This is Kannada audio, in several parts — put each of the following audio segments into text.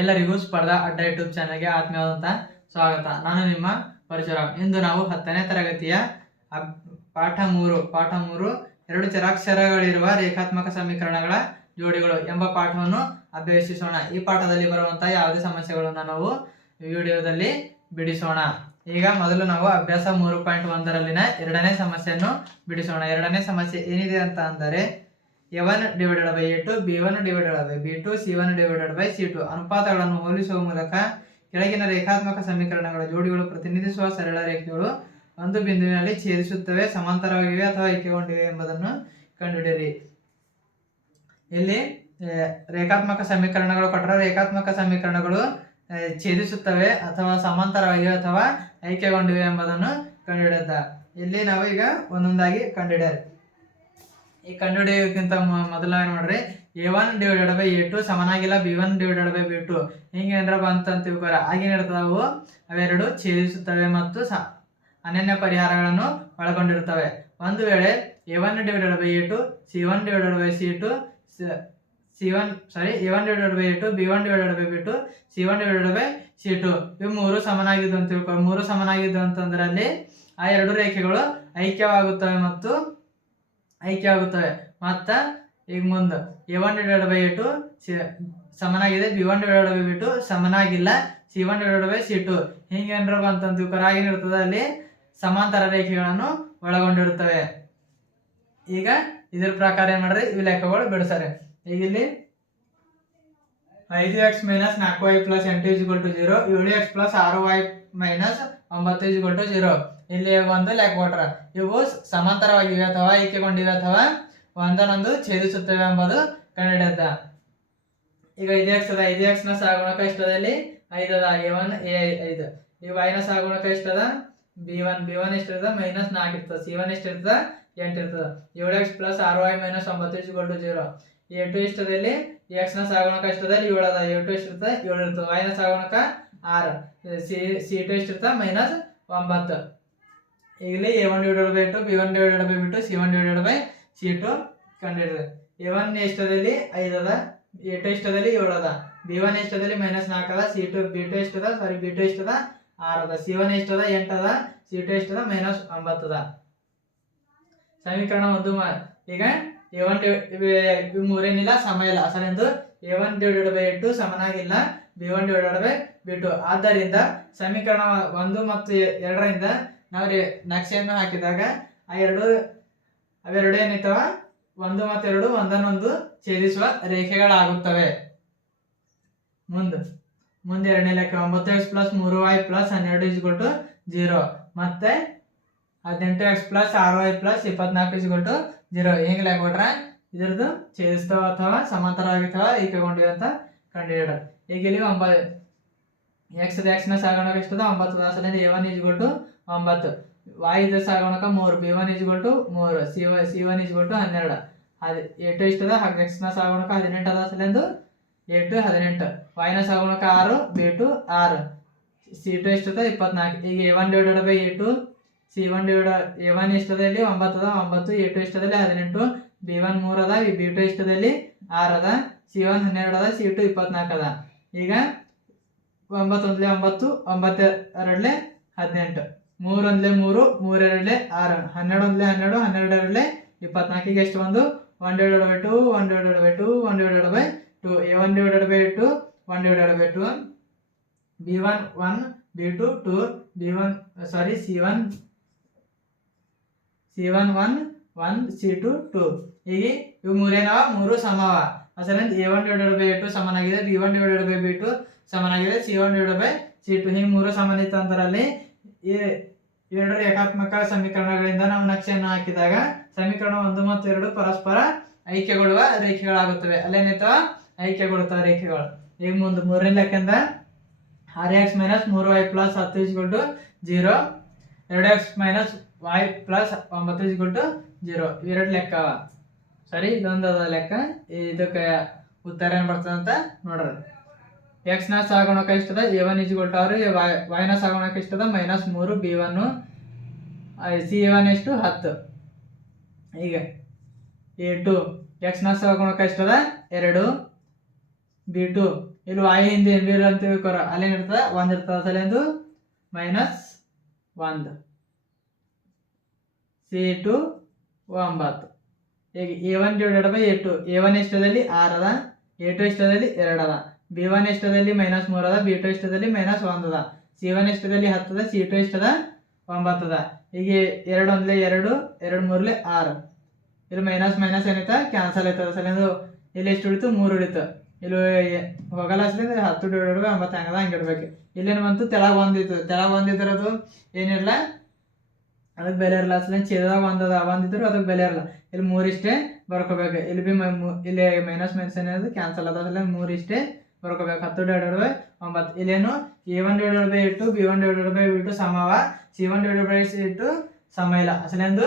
ಎಲ್ಲರಿಗೂ ಸ್ಪರ್ಧಾ ಅಡ್ಡ ಯೂಟ್ಯೂಬ್ ಚಾನಲ್ಗೆ ಆತ್ಮೀಯವಾದಂಥ ಸ್ವಾಗತ. ನಾನು ನಿಮ್ಮ ಪರಶುರಾಮ್. ಇಂದು ನಾವು 10ನೇ ತರಗತಿಯ ಪಾಠ 3 ಎರಡು ಚರಾಕ್ಷರಗಳಿರುವ ರೇಖಾತ್ಮಕ ಸಮೀಕರಣಗಳ ಜೋಡಿಗಳು ಎಂಬ ಪಾಠವನ್ನು ಅಭ್ಯಸಿಸೋಣ. ಈ ಪಾಠದಲ್ಲಿ ಬರುವಂತಹ ಯಾವುದೇ ಸಮಸ್ಯೆಗಳನ್ನು ನಾವು ವಿಡಿಯೋದಲ್ಲಿ ಬಿಡಿಸೋಣ. ಈಗ ಮೊದಲು ನಾವು ಅಭ್ಯಾಸ 3.1ರಲ್ಲಿನ ಎರಡನೇ ಸಮಸ್ಯೆಯನ್ನು ಬಿಡಿಸೋಣ. ಎರಡನೇ ಸಮಸ್ಯೆ ಏನಿದೆ ಅಂತ ಅಂದರೆ a1 divided by a2 b1 divided by b2 c1 divided by c2 ಅನುಪಾತಗಳನ್ನು ಹೋಲಿಸುವ ಮೂಲಕ ಕೆಳಗಿನ ರೇಖಾತ್ಮಕ ಸಮೀಕರಣಗಳ ಜೋಡಿಗಳು ಪ್ರತಿನಿಧಿಸುವ ಸರಳ ರೇಖೆಗಳು ಒಂದು ಬಿಂದುವಿನಲ್ಲಿ ಛೇದಿಸುತ್ತವೆ, ಸಮಾಂತರವಾಗಿವೆ ಅಥವಾ ಏಕಗೊಂಡಿವೆ ಎಂಬುದನ್ನು ಕಂಡುಹಿಡಿಯಿರಿ. ಇಲ್ಲಿ ರೇಖಾತ್ಮಕ ಸಮೀಕರಣಗಳು ಕೊಟ್ಟರೆ ರೇಖಾತ್ಮಕ ಸಮೀಕರಣಗಳು ಛೇದಿಸುತ್ತವೆ ಅಥವಾ ಸಮಾಂತರವಾಗಿವೆ ಅಥವಾ ಐಕ್ಯಗೊಂಡಿವೆ ಎಂಬುದನ್ನು ಕಂಡುಹಿಡಿದ. ಇಲ್ಲಿ ನಾವು ಈಗ ಒಂದೊಂದಾಗಿ ಕಂಡುಹಿಡಿಯಿರಿ. ಈ ಕಂಡುಹಿಡಿಯೋಕ್ಕಿಂತ ಮೊದಲ ಏನು ಮಾಡ್ರಿ, a1 divided by a2 ಸಮನಾಗಿಲ್ಲ b1 divided by b2 ಹಿಂಗೆ ಏನಾರ ಬಂತಂತ ತಿಳ್ಕೊರ. ಆಗಿನಿರ್ತಾವು ಅವೆರಡು ಛೇದಿಸುತ್ತವೆ ಮತ್ತು ಅನನ್ಯ ಪರಿಹಾರಗಳನ್ನು ಒಳಗೊಂಡಿರುತ್ತವೆ. ಒಂದು ವೇಳೆ a1 divided by a2 c1 divided by c2 a1 divided by a2 b1 divided by b2 c1 divided by c2 ಇವು ಮೂರು ಸಮನಾಗಿದ್ದು ಅಂತ ತಿಳ್ಕೊ. ಮೂರು ಸಮನಾಗಿದ್ದು ಅಂತಂದ್ರೆ ಅಲ್ಲಿ ಆ ಎರಡು ರೇಖೆಗಳು ಐಕ್ಯವಾಗುತ್ತವೆ ಮತ್ತು ಈಗ ಮುಂದೆ a1 ಡಿವೈಡೆಡ್ ಬೈ a2 ಸಮನಾಗಿದೆ, b1 divided by b2 ಸಮನಾಗಿಲ್ಲ, c1 divided by c2 ಹಿಂಗೆ ಏನಾರ ಬಂತಂತ ತಿಳ್ಕೊರ. ಆಗಿನಿರ್ತದೆ ಅಲ್ಲಿ ಸಮಾಂತರ ರೇಖೆಗಳನ್ನು ಒಳಗೊಂಡಿರುತ್ತವೆ. ಈಗ ಇದ್ರ ಪ್ರಕಾರ ಏನ್ ಮಾಡ್ರಿ, ಇವು ಲೆಕ್ಕಗಳು ಬಿಡಿಸ್ತಾರೆ. ಈಗ ಇಲ್ಲಿ 5x minus 4y plus 8 0, 7x plus 6y minus 9 0 ಇಲ್ಲಿ ಒಂದು ಲೆಕ್ಕ ಕೊಟ್ರ. ಇವು ಸಮಾಂತರವಾಗಿವೆ ಅಥವಾ ಐಕ್ಯಗೊಂಡಿವೆ ಅಥವಾ ಒಂದನ್ನೊಂದು ಛೇದಿಸುತ್ತವೆ ಎಂಬುದು ಕಂಡುಹಿಡಿದ. ಈಗ 5x ಅದ, 5x ನ ಸಹಗುಣಕ ಎಷ್ಟದಲ್ಲಿ 5 ಅದ, a1 a5. ಈ y ನ ಸಹಗುಣಕ ಎಷ್ಟದ b1 ಎಷ್ಟಿರ್ತದ ಮೈನಸ್ 4 ಇರ್ತದೆ, c1 ಎಷ್ಟಿರ್ತದ 8 ಇರ್ತದ. 7x plus 6y minus 9 0. a2 ಎಷ್ಟದಲ್ಲಿ x ನ ಸಹಗುಣಕ ಎಷ್ಟದಲ್ಲಿ 7 ಅದ, a2 ಎಷ್ಟಿರ್ತದೆ 7 ಇರ್ತದೆ. y ನ ಸಹಗುಣಕ 6, c2 ಎಷ್ಟಿರ್ತದೆ ಮೈನಸ್ 9. ಇಲ್ಲಿ a1 divided by a2 b1 divided by b2 c1 divided by c2 ಕಂಡುಹಿಡಿದ್ರೆ a1 ಎಷ್ಟದಲ್ಲಿ 5 ಅದ, a2 ಎಷ್ಟದಲ್ಲಿ 7 ಅದ, b1 ಎಷ್ಟದಲ್ಲಿ ಮೈನಸ್ 4 ಅದ, b2 ಎಷ್ಟದ 6 ಅದ, c1 ಎಷ್ಟದ 8 ಅದ, c2 ಎಷ್ಟದ ಮೈನಸ್ 9 ಅದ. ಸಮೀಕರಣ 1 ಈಗ a1 ಮೂರೇನಿಲ್ಲ ಸಮ ಇಲ್ಲ, ಅಸಲೆಂದು a1 divided by a2 ಸಮನಾಗಿಲ್ಲ b1 divided by b2. ಆದ್ದರಿಂದ ಸಮೀಕರಣ 1 ಮತ್ತು 2ರಿಂದ ನಾವು ನಕ್ಷೆಯನ್ನು ಹಾಕಿದಾಗ ಅವೆರಡು ಏನಿರ್ತವ 1 ಮತ್ತು 2 ಒಂದನ್ನೊಂದು ಛೇದಿಸುವ ರೇಖೆಗಳಾಗುತ್ತವೆ. ಮುಂದೆ ಎರಡನೇ ಲೆಕ್ಕ 9x ಪ್ಲಸ್ 3y ಪ್ಲಸ್ 12 0 ಮತ್ತೆ 18x ಪ್ಲಸ್ 6y ಪ್ಲಸ್ 24 0 ಹೆಂಗೆ ಲೆಕ್ಕ ಕೊಟ್ರ ಇದ್ರದ್ದು ಛೇದಿಸ್ತವ ಅಥವಾ ಸಮಾಂತರವಾಗಿರ್ತವ ಐಕ್ಯಗೊಂಡಿವೆ ಅಂತ ಕಂಡುಹಿಡಿದ. ಈಗ ಇಲ್ಲಿ x ನ ಸಹಗುಣಕ ಎಷ್ಟದ 9 ಅಸಲಿಂದ a1 9, y ದ ಸಹಗುಣಕ 3, b1 3, c1 12. a2 ಎಷ್ಟದ x ನ ಸಹಗುಣಕ 18 ಅದ, ಅಸಲಿಂದ a2 18, y ನ ಸಹಗುಣಕ 6, b2 6, c2 ಎಷ್ಟದ 24. ಈಗ a1 divided by a2 a1 ಎಷ್ಟದ ಇಲ್ಲಿ 9 ಅದ, 9, a2 ಎಷ್ಟದಲ್ಲಿ 18, b1 3 ಅದ, b2 ಎಷ್ಟದಲ್ಲಿ 6 ಅದ, c1 12 ಅದ, c2 24 ಅದ. ಈಗ 9 1 9, 9 2 18, 3 1 3, 3 2 6, 12 1 12, 12 24. ಈಗ ಎಷ್ಟು ಬಂದು 1 divided by 2, 1 divided by 2, 1 divided by 2, a1 divided by 2, 1 divided by 2, b1 1, b2 2, c1 1, c2 2. ಈಗ ಇವು ಮೂರೇನವ ಮೂರು ಸಮವ, ಅಸಲಿಂದ a1 ಡಿವೈಡೆಡ್ ಬೈ a2 ಸಮನಾಗಿದೆ, b1 ಡಿವೈಡೆಡ್ ಬೈ b2 ಸಮನಾಗಿದೆ, c1 ಡಿವೈಡೆಡ್ ಬೈ c2 ಹಿಂಗೆ ಮೂರು ಸಮನಿತ್ತು ಅಂತರಲ್ಲಿ ಈ ಎರಡು ರೇಖಾತ್ಮಕ ಸಮೀಕರಣಗಳಿಂದ ನಾವು ನಕ್ಷೆಯನ್ನು ಹಾಕಿದಾಗ ಸಮೀಕರಣ 1 ಮತ್ತು 2 ಪರಸ್ಪರ ಐಕ್ಯಗೊಳ್ಳುವ ರೇಖೆಗಳಾಗುತ್ತವೆ. ಅಲ್ಲೇನಿರ್ತವ ಐಕ್ಯಗೊಳ್ಳುತ್ತವೆ ರೇಖೆಗಳು. ಈಗ ಮುಂದೆ ಮೂರನೇ ಲೆಕ್ಕದಿಂದ 6x minus 3y plus 10 0, 2x minus y plus 9 0 ಇವೆರಡು ಲೆಕ್ಕವ. ಸರಿ, ಇದೊಂದು ಅದ ಲೆಕ್ಕ. ಇದಕ್ಕೆ ಉತ್ತರ ಏನು ಬರ್ತದೆ ಅಂತ ನೋಡ್ರಿ. x ನ ಸಹಗುಣಕ ಎಷ್ಟದ a1 6, y ನ ಸಹಗುಣಕ ಎಷ್ಟದ ಮೈನಸ್ 3, b1 c1 ಎಷ್ಟು 10. ಈಗ a2 x ನ ಸಹಗುಣಕ ಎಷ್ಟದ 2, b2 ಇಲ್ಲಿ y ಹಿಂದೆ ಏನು ಬೀರು ಅಂತ ತಿಳ್ಕೊರ, ಅಲ್ಲೇನಿರ್ತದೆ 1 ಇರ್ತದೆ, ಸಲಿಂದು -1 C2 9. ಈಗ A1 divided by A2, A1 ಎಷ್ಟದಲ್ಲಿ 6 ಅದ, A2 ಎಷ್ಟದಲ್ಲಿ 2 ಅದ, B1 ಎಷ್ಟದಲ್ಲಿ -3 ಅದ, B2 ಎಷ್ಟದಲ್ಲಿ -1 ಅದ, C1 ಎಷ್ಟದಲ್ಲಿ 10 ಅದ, C2 ಎಷ್ಟದ 9 ಅದ. ಈಗ 2 1 2, 2 3 6, ಇಲ್ಲಿ ಮೈನಸ್ ಏನೈತ ಕ್ಯಾನ್ಸಲ್ ಆಯ್ತದ, ಸಲಿಂದು ಇಲ್ಲಿ ಎಷ್ಟು ಉಳಿತು 3 ಉಳಿತು, ಇಲ್ಲಿ ಹೋಗಲ್ಲ ಅಷ್ಟೇ 10 ಡಿವೈಡೆಡ್ ಬೈ 9 ಹಂಗದ, ಹಂಗೆ ಇಡ್ಬೇಕು. ಇಲ್ಲೇನು ಬಂತು ತೆಳಗೆ ಒಂದಿತ್ತು, ತೆಳಗೆ ಒಂದಿದ್ರದು ಏನಿರಲ್ಲ ಅದಕ್ಕೆ ಬೆಲೆ ಇರಲ್ಲ, ಅಸಲಿನ ಛೇದದಾಗ ಒಂದಿದ್ರು ಅದಕ್ಕೆ ಬೆಲೆ ಇರಲ್ಲ. ಇಲ್ಲಿ 3 ಇಷ್ಟೇ ಬರ್ಕೋಬೇಕು, ಇಲ್ಲಿ ಬಿ ಇಲ್ಲಿ ಮೈನಸ್ ಏನಿದೆ ಕ್ಯಾನ್ಸಲ್ ಅದ, ಅಸಲ 3 ಇಷ್ಟೇ ಬರ್ಕೋಬೇಕು. 10 ಡಿವೈಡೆಡ್ ಬೈ 9. ಇಲ್ಲೇನು A1 divided by A2, B1 divided by B2 ಸಮವ, C1 divided by C2 ಸಮ ಇಲ್ಲ. ಅಸಲಿಂದು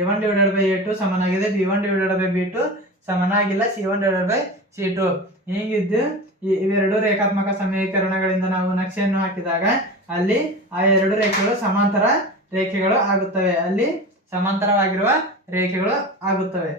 A1 ಡಿವೈಡೆಡ್ ಬೈ A2 ಸಮನಾಗಿದೆ, B1 divided by B2 ಸಮನಾಗಿಲ್ಲ, C1 divided by C2. ಹೀಗಿದ್ದು ಇವೆರಡು ರೇಖಾತ್ಮಕ ಸಮೀಕರಣಗಳಿಂದ ನಾವು ನಕ್ಷೆಯನ್ನು ಹಾಕಿದಾಗ ಅಲ್ಲಿ ಆ ಎರಡು ರೇಖೆಗಳು ಸಮಾಂತರ ರೇಖೆಗಳು ಆಗುತ್ತವೆ, ಅಲ್ಲಿ ಸಮಾಂತರವಾಗಿರುವ ರೇಖೆಗಳು ಆಗುತ್ತವೆ.